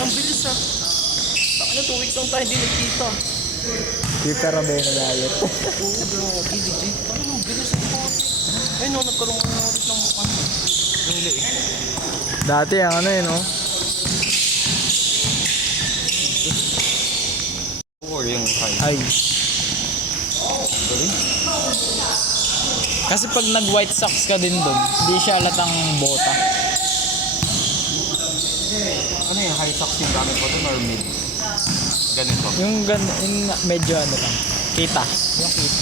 Ang bilis ah. Ano, 2 weeks lang tayo hindi nagkita. Di pero ba na diet? Oo, grabe, legit. Parang ang bilis ang kote. Ayun, no, nagkaroon ko na ulit ng mukha. Ang liit. Dati ang ano yun, no? Or yung high. Ay. Kasi pag nag-white socks ka din dun, di siya alatang bota. Ano yung high socks yung gamit mo dun or mid? Ganito. Yung medyo ano lang. Kita. Yung kita.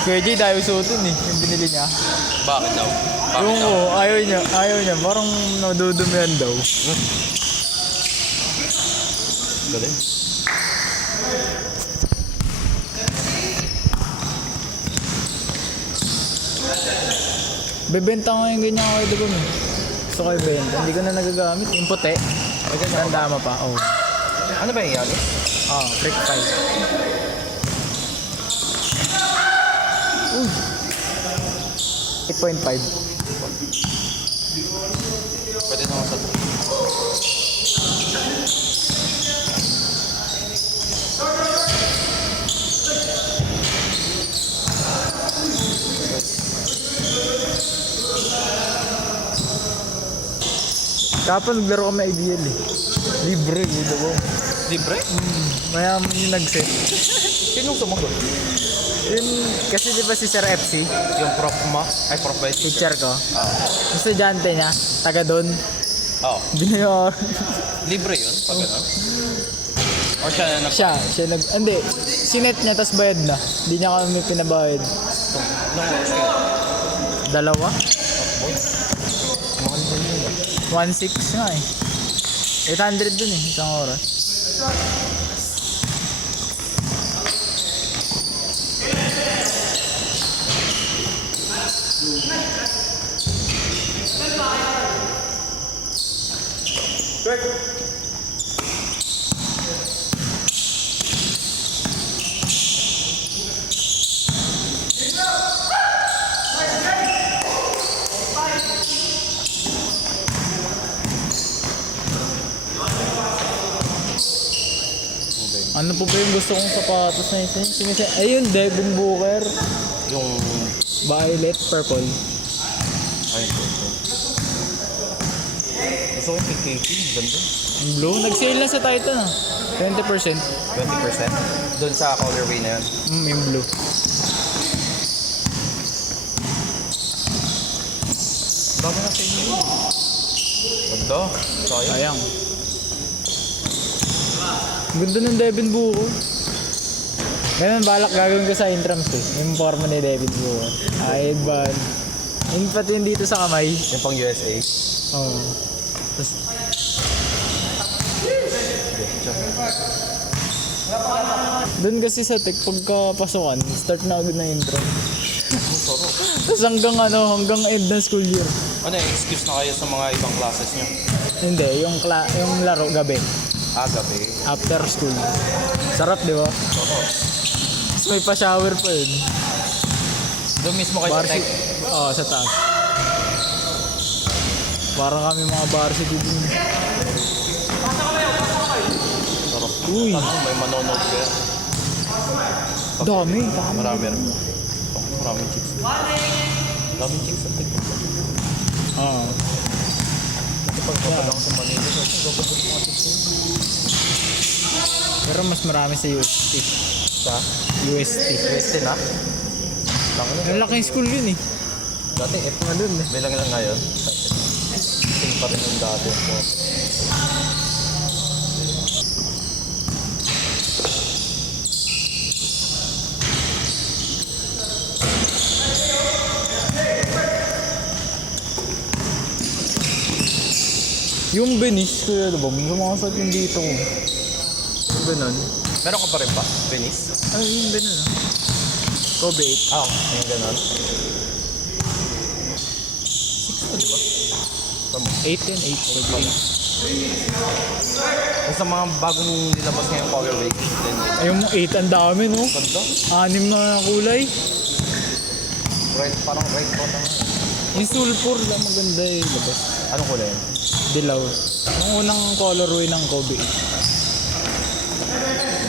Kuya J, dahil suotin eh. Yung binili niya. Bakit daw? Bakit Yung daw? ayaw niya. Parang nadudumihan daw. Galing. Bebenta ko yung ganyan ako ito eh. Gusto ko ibenta. Hindi ko na nagagamit. Yung puti. Tandama pa. Oh. Ano ba yung yali? Oh, Freak 5. 8.5. Pwede naman sa Kapag naglaro kami ideal eh. Libre, dito ko. libre? Mayaman yung nag-set. Sinong sumagot? Yun, kasi di ba si Sir FC, Yung prof mo? Ay, prof ba yung teacher ko, Oo. yung estudyante niya, taga doon. Oo. Binayo Libre yun? Pag ano? Or siya na siya hindi, sinet niya tas bayad na. Hindi niya kami pinabayad. Nung oras kayo? Dalawa? Mahal din yun ah. 1.6 nga eh. 800 dun eh, isang oras. Ano po ba yung gusto kong sapatos na isa? Ayun, Devin Booker. Yung... Violet, purple. Ay, gusto ko yung PKP. Ganda. Yung blue. Nag-sale na sa Titan ah. 20%. 20%? Doon sa colorway na yun. Yung blue. Bago na sa inyo yun. Ganda. Sayang. Sayang. Ganda ng Devin Booker. Ganun, balak gagawin ko sa intrams eh. Yung forma ni Devin Booker. Ay, ban. Yung pati yung dito sa kamay. Yung pang USA. Oo. Tapos, doon kasi sa tech, pagkapasukan, start na agad na intro. Tapos hanggang end ng school year. Ano yung excuse na kayo sa mga ibang classes nyo? Hindi, yung laro gabi. Gabi. After school. Sarap, di ba? Oo. Tapos may pa-shower pa yun. Doon mismo kayo sa tech. Oo, sa taas. Parang kami mga varsity din. Sarap. Uy, May manonood kayo. dami. Marami rin. Maraming chicks. Maraming chicks sa tech. Oo. Kasi pag papadang sa Manila, gagawin mga chicks yun. Pero mas marami sa UST. Sa UST. UST na? Ang laking school yun eh. Dati F nga dun eh. Bilang lang ngayon. Same pa rin yung dati. Yung Venice, kuya, diba? Sumakasat yung dito ko. Yung ganun. Meron ka pa rin ba? Venice? Ay, yung ganun ah. Kobe 8. Yung ganon. 6 pa diba? Tama. 8 and 8. Kobe 8. Sa mga bagong nilabas ngayong colorway. Ay, yung 8 ang dami, no? Ganda. 6 na kulay. Right, parang right ko na nga. Yung sulfur lang maganda eh. Labas. Anong kulay yun? Dilaw. Yung unang colorway ng Kobe.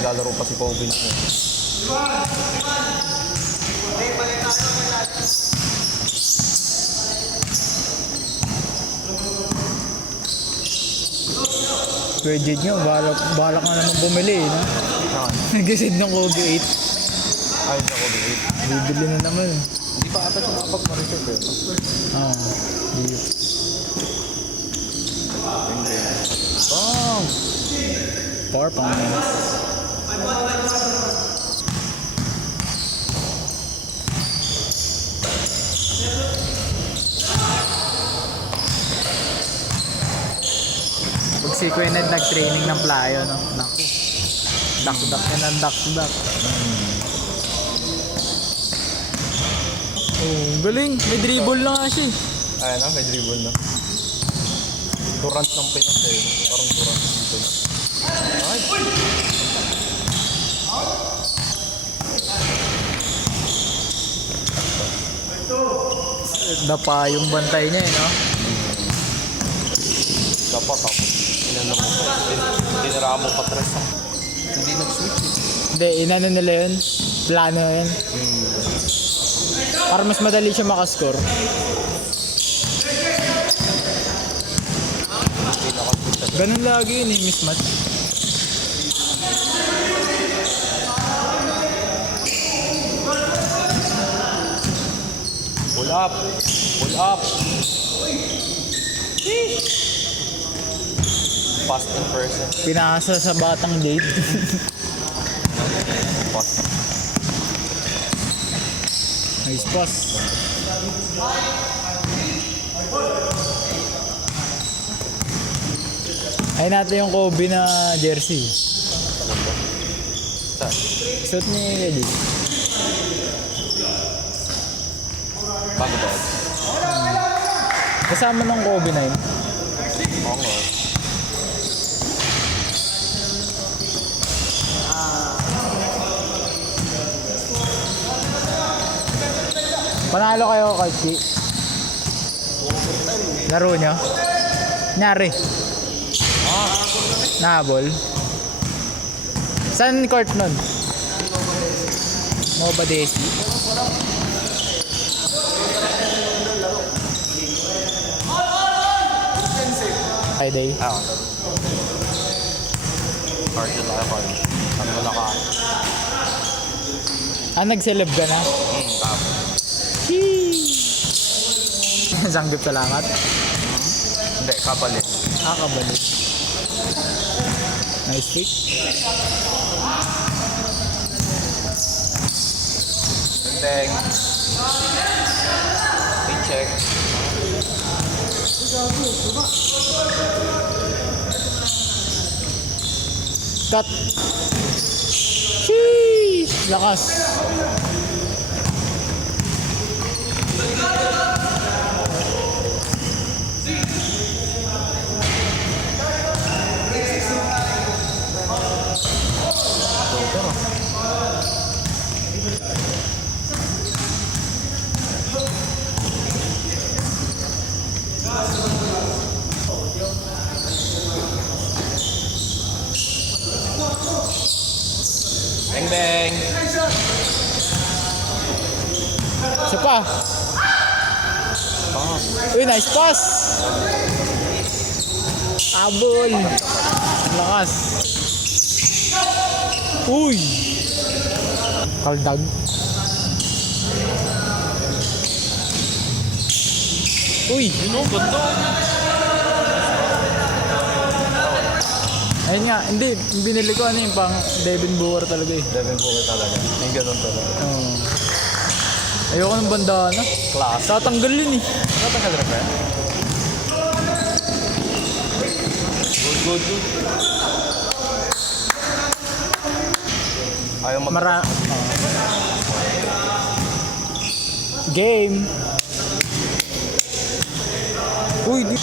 Naglalaro pa si Kobe na yun. Kuya Jade nyo, balak nga naman bumili eh. No? Saan? Nag-isid ng Kobe 8. Ay, sa Kobe 8. Bibili na naman. Hindi pa ata siya makapag-reserve eh. Oo. Hindi. Hindi. Oh! Power pang pag si Quened nag-training ng playo, no? Naku. Dak-dak yan ang dak-dak. Oh, galing. May dribble na nga siya. Ayan na, may dribble na. Durant ng Pinas eh. Parang Durant dito na. Ay! Dapa yung bantay niya eh, no? Dapat tapos inano mo pa eh. Tinira mo pa tres ah. Hindi nag-switch eh. Hindi, inano nila yun. Plano yun. Para mas madali siya makascore. Ganun lagi yun eh, mismatch. Pull up! Pull up! Fast in person. Pinasa sa batang Jade. Fast. Nice pass. Ay natin yung Kobe na jersey. Saan? Suot ni Eddie. Bago ba? Kasama ng Kobe na yun. Oo nga. Panalo kayo kay Chi. Laro nyo? Nyari. Nahabol. Saan court nun? Moba Desi. Friday. Ah, card yun tayo card. Ano mo naka? Nag-celeb ka na? Tama. Sanggip salamat. Hindi, kapalit. Kabalik. Nice pick. Teng. I-check. Cut. Sheesh! Lakas. Bang bang. Isa pa. Uy, nice pass. Abol. Lakas. Uy. Kaldag. Uy. Yun o, ganda. Ayun nga, hindi. Yung binili ko ano yung pang Devin Booker talaga eh. Devin Booker talaga. Yung ganun talaga. Oo. Ayoko ng bandana. Class. Tatanggal yun eh. Natanggal rin ba yan? Good. Ayaw mag- Game. Uy, di.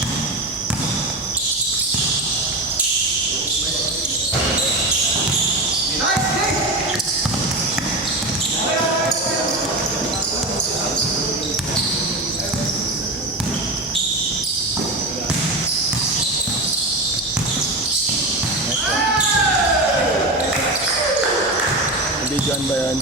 Diyan ba yan?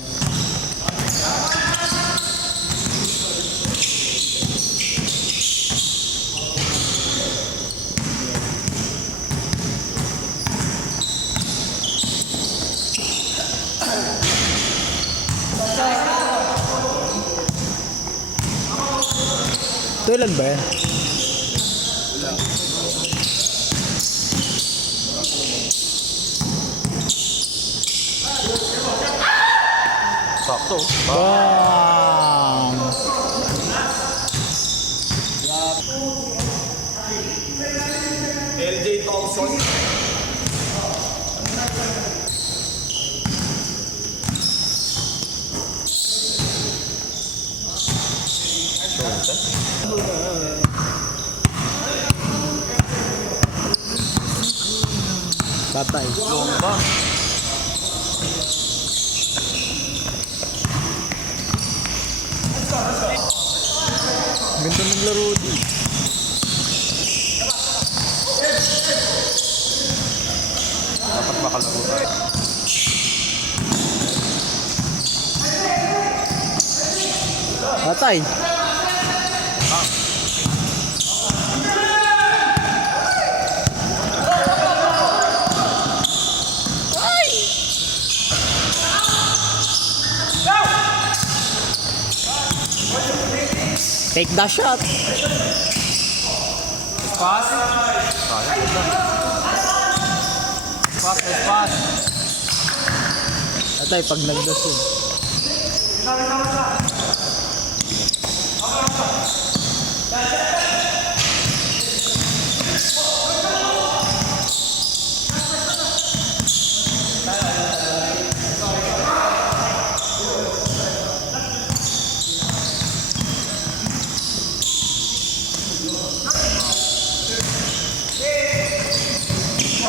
Tulad ba yan? Sakto. Bang! LJ Thompson. Patay. Lomba. Ganda maglaro din. Dapat makalaro tayo. Patay. Take the shot. Pass. Pass. Patay pag nagdas yun.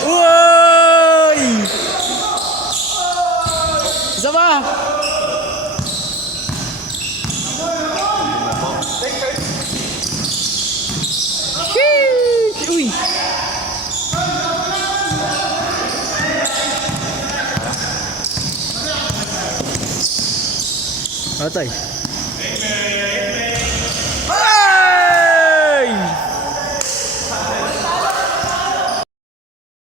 Uy! Isa pa! Sheesh! Uy! Patay.